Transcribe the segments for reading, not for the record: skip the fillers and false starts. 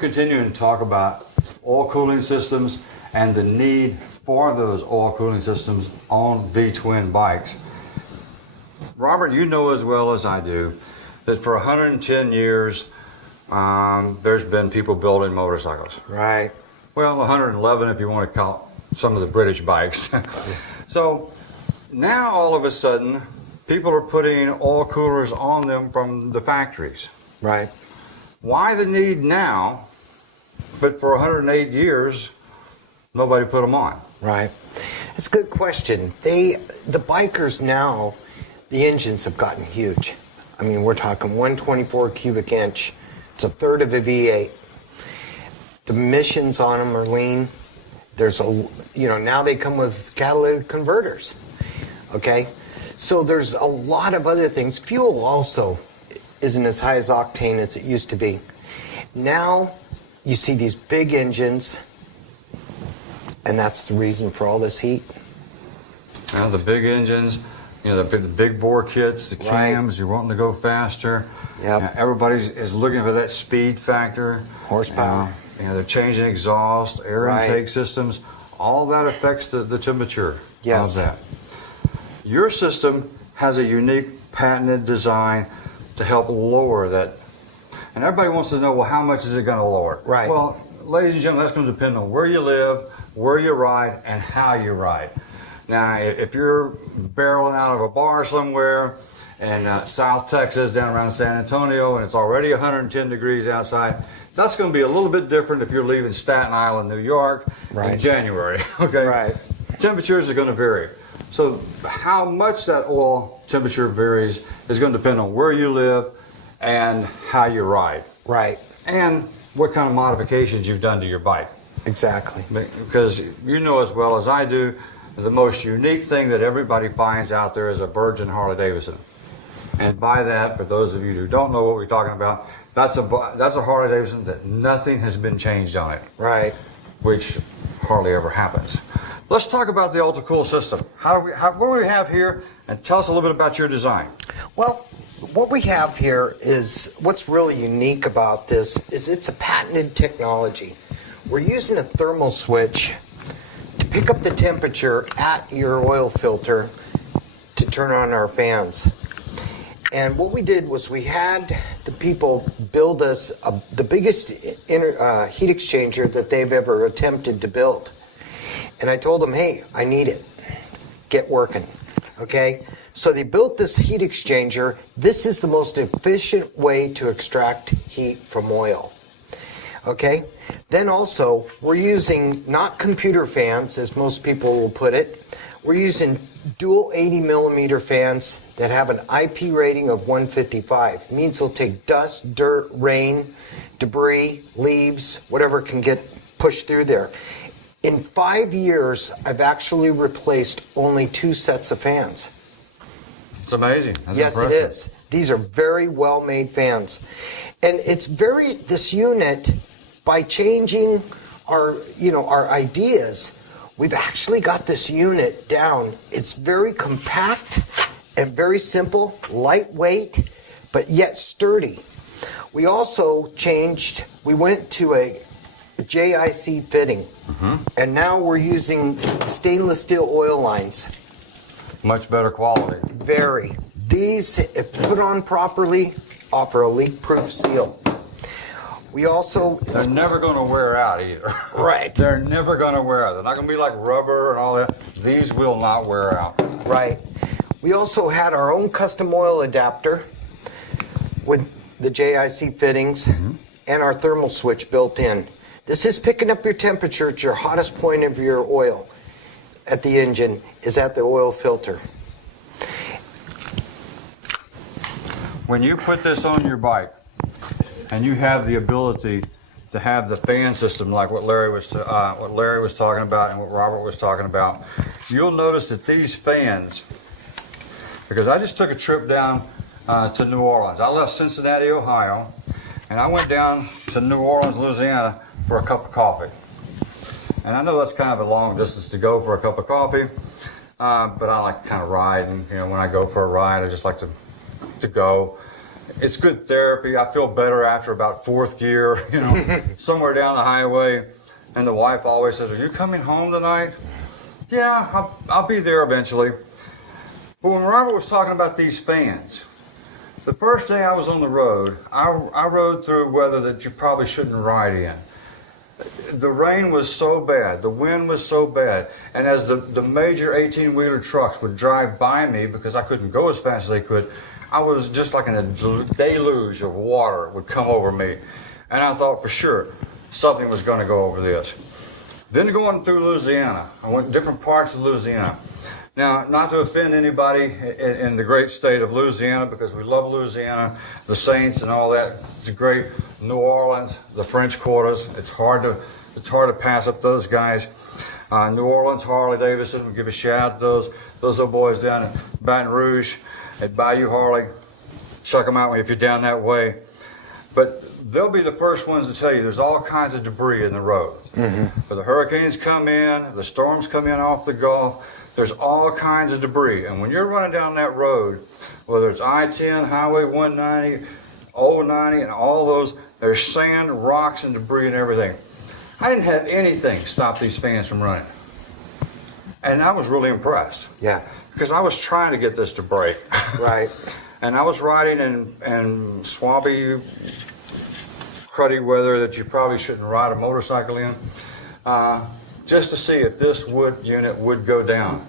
continuing to talk about oil cooling systems and the need for those oil cooling systems on V-twin bikes. Robert, you know as well as I do that for 110 years, there's been people building motorcycles. Right. Well, 111 if you want to count some of the British bikes. So now all of a sudden, people are putting oil coolers on them from the factories. Right. Why the need now, but for 108 years, nobody put them on? Right. It's a good question. The bikers now, the engines have gotten huge. I mean, we're talking 124 cubic inch. It's a third of a V8. The emissions on them are lean. There's now they come with catalytic converters. Okay? So there's a lot of other things. Fuel also isn't as high as octane as it used to be. Now you see these big engines, and that's the reason for all this heat. Now the big engines, the big bore kits, the cams, you're wanting to go faster. Yep. Everybody is looking for that speed factor. Horsepower. They're changing exhaust, air intake systems. All that affects the temperature Yes. of that. Your system has a unique patented design to help lower that. And everybody wants to know, well, how much is it going to lower? Right. Well, ladies and gentlemen, that's going to depend on where you live, where you ride, and how you ride. Now, if you're barreling out of a bar somewhere in South Texas, down around San Antonio, and it's already 110 degrees outside, that's going to be a little bit different if you're leaving Staten Island, New York in January. Okay. Right. Temperatures are going to vary. So how much that oil temperature varies is going to depend on where you live and how you ride. Right. And what kind of modifications you've done to your bike. Exactly. Because you know as well as I do, the most unique thing that everybody finds out there is a virgin Harley Davidson. And by that, for those of you who don't know what we're talking about, that's a Harley Davidson that nothing has been changed on it. Right. Which hardly ever happens. Let's talk about the UltraCool system. What do we have here? And tell us a little bit about your design. Well, what we have here is, what's really unique about this is it's a patented technology. We're using a thermal switch to pick up the temperature at your oil filter to turn on our fans. And what we did was we had the people build us the biggest heat exchanger that they've ever attempted to build. And I told them, hey, I need it. Get working. Okay? So they built this heat exchanger. This is the most efficient way to extract heat from oil. Okay? Then also, we're using not computer fans, as most people will put it. We're using dual 80 millimeter fans that have an IP rating of 155. It means they'll take dust, dirt, rain, debris, leaves, whatever can get pushed through there. In 5 years, I've actually replaced only 2 sets of fans. It's amazing. That's yes, impressive. It is. These are very well-made fans. And it's this unit, by changing our ideas, we've actually got this unit down. It's very compact and very simple, lightweight, but yet sturdy. We also we went to a JIC fitting, and now we're using stainless steel oil lines. Much better quality. Very. These, if put on properly, offer a leak-proof seal. We also... They're never going to wear out either. Right. They're never going to wear out. They're not going to be like rubber and all that. These will not wear out. Right. We also had our own custom oil adapter with the JIC fittings and our thermal switch built in. This is picking up your temperature at your hottest point of your oil at the engine is at the oil filter. When you put this on your bike and you have the ability to have the fan system like what Larry was talking about and what Robert was talking about, you'll notice that these fans, because I just took a trip down to New Orleans. I left Cincinnati, Ohio, and I went down to New Orleans, Louisiana for a cup of coffee. And I know that's kind of a long distance to go for a cup of coffee, but I like to kind of ride, and when I go for a ride, I just like to go. It's good therapy. I feel better after about fourth gear, you know, somewhere down the highway. And the wife always says, "Are you coming home tonight?" Yeah, I'll be there eventually. But when Robert was talking about these fans, the first day I was on the road, I rode through weather that you probably shouldn't ride in. The rain was so bad, the wind was so bad, and as the major 18-wheeler trucks would drive by me because I couldn't go as fast as they could, I was just like in a deluge of water would come over me. And I thought for sure something was going to go over this. Then going through Louisiana, I went to different parts of Louisiana. Now, not to offend anybody in the great state of Louisiana, because we love Louisiana, the Saints and all that. It's great. New Orleans, the French quarters. It's hard to pass up those guys. New Orleans, Harley Davidson. We give a shout out to those little boys down in Baton Rouge at Bayou Harley. Check them out if you're down that way. But they'll be the first ones to tell you there's all kinds of debris in the road. But the hurricanes come in, the storms come in off the Gulf. There's all kinds of debris. And when you're running down that road, whether it's I-10, Highway 190, Old 90, and all those, there's sand, rocks, and debris and everything. I didn't have anything stop these fans from running. And I was really impressed. Yeah. Because I was trying to get this to break. Right. And I was riding in swampy, cruddy weather that you probably shouldn't ride a motorcycle in. Just to see if this wood unit would go down.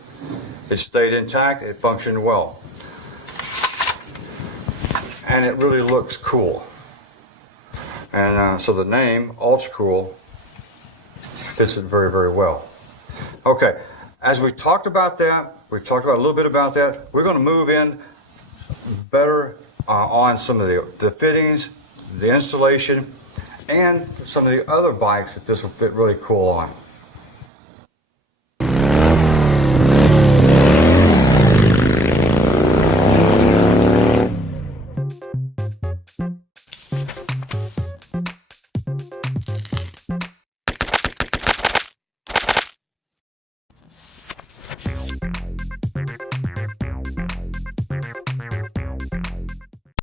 It stayed intact, it functioned well. And it really looks cool. And so the name, UltraCool, fits it very, very well. Okay, as we talked about that, we've talked about a little bit about that, we're going to move in better on some of the fittings, the installation, and some of the other bikes that this will fit really cool on.